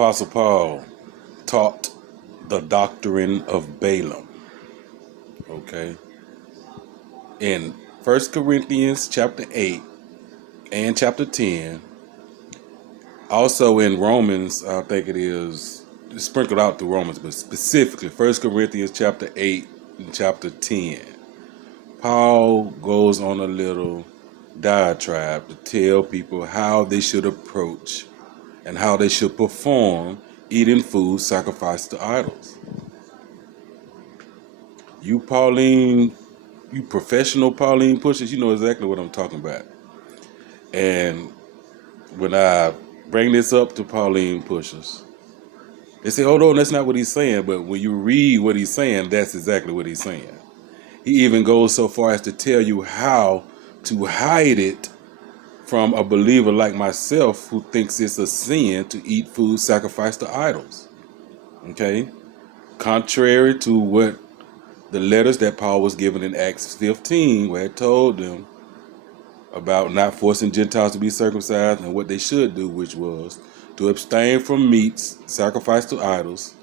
Apostle Paul taught the doctrine of Balaam. Okay. In 1 Corinthians chapter 8 and chapter 10. Also in Romans, I think it is sprinkled out through Romans, but specifically 1 Corinthians chapter 8 and chapter 10. Paul goes on a little diatribe to tell people how they should approach and how they should perform eating food sacrificed to idols. You professional Pauline pushers, you know exactly what I'm talking about. And when I bring this up to Pauline pushers, they say, hold on, that's not what he's saying. But when you read what he's saying, that's exactly what he's saying. He even goes so far as to tell you how to hide it from a believer like myself who thinks it's a sin to eat food sacrificed to idols. Okay? Contrary to what the letters that Paul was given in Acts 15, where it told them about not forcing Gentiles to be circumcised and what they should do, which was to abstain from meats sacrificed to idols,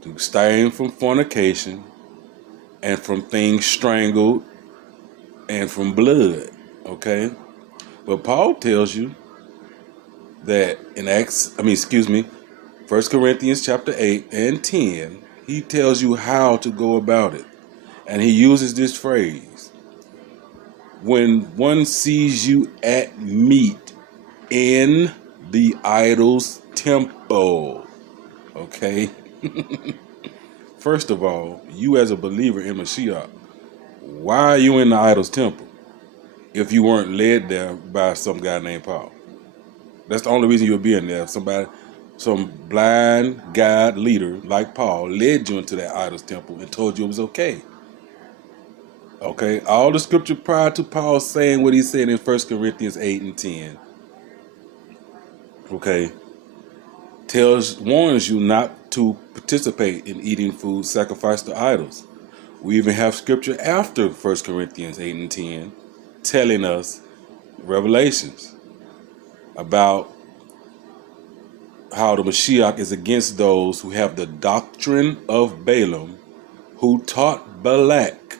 to abstain from fornication, and from things strangled, and from blood. Okay? But Paul tells you that in 1 Corinthians chapter 8 and 10, he tells you how to go about it. And he uses this phrase: when one sees you at meat in the idol's temple. Okay? First of all, you as a believer in Mashiach, why are you in the idol's temple if you weren't led there by some guy named Paul? That's the only reason you would be in there. Some blind guide leader like Paul led you into that idol's temple and told you it was okay. Okay, all the scripture prior to Paul saying what he said in 1 Corinthians 8 and 10, okay, warns you not to participate in eating food sacrificed to idols. We even have scripture after 1 Corinthians 8 and 10 telling us revelations about how the Mashiach is against those who have the doctrine of Balaam, who taught Balak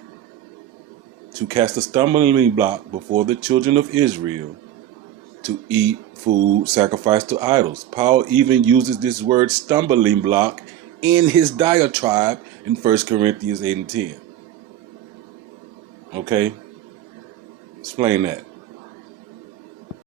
to cast a stumbling block before the children of Israel to eat food sacrificed to idols. Paul even uses this word stumbling block in his diatribe in 1 Corinthians 8 and 10. Okay? Explain that.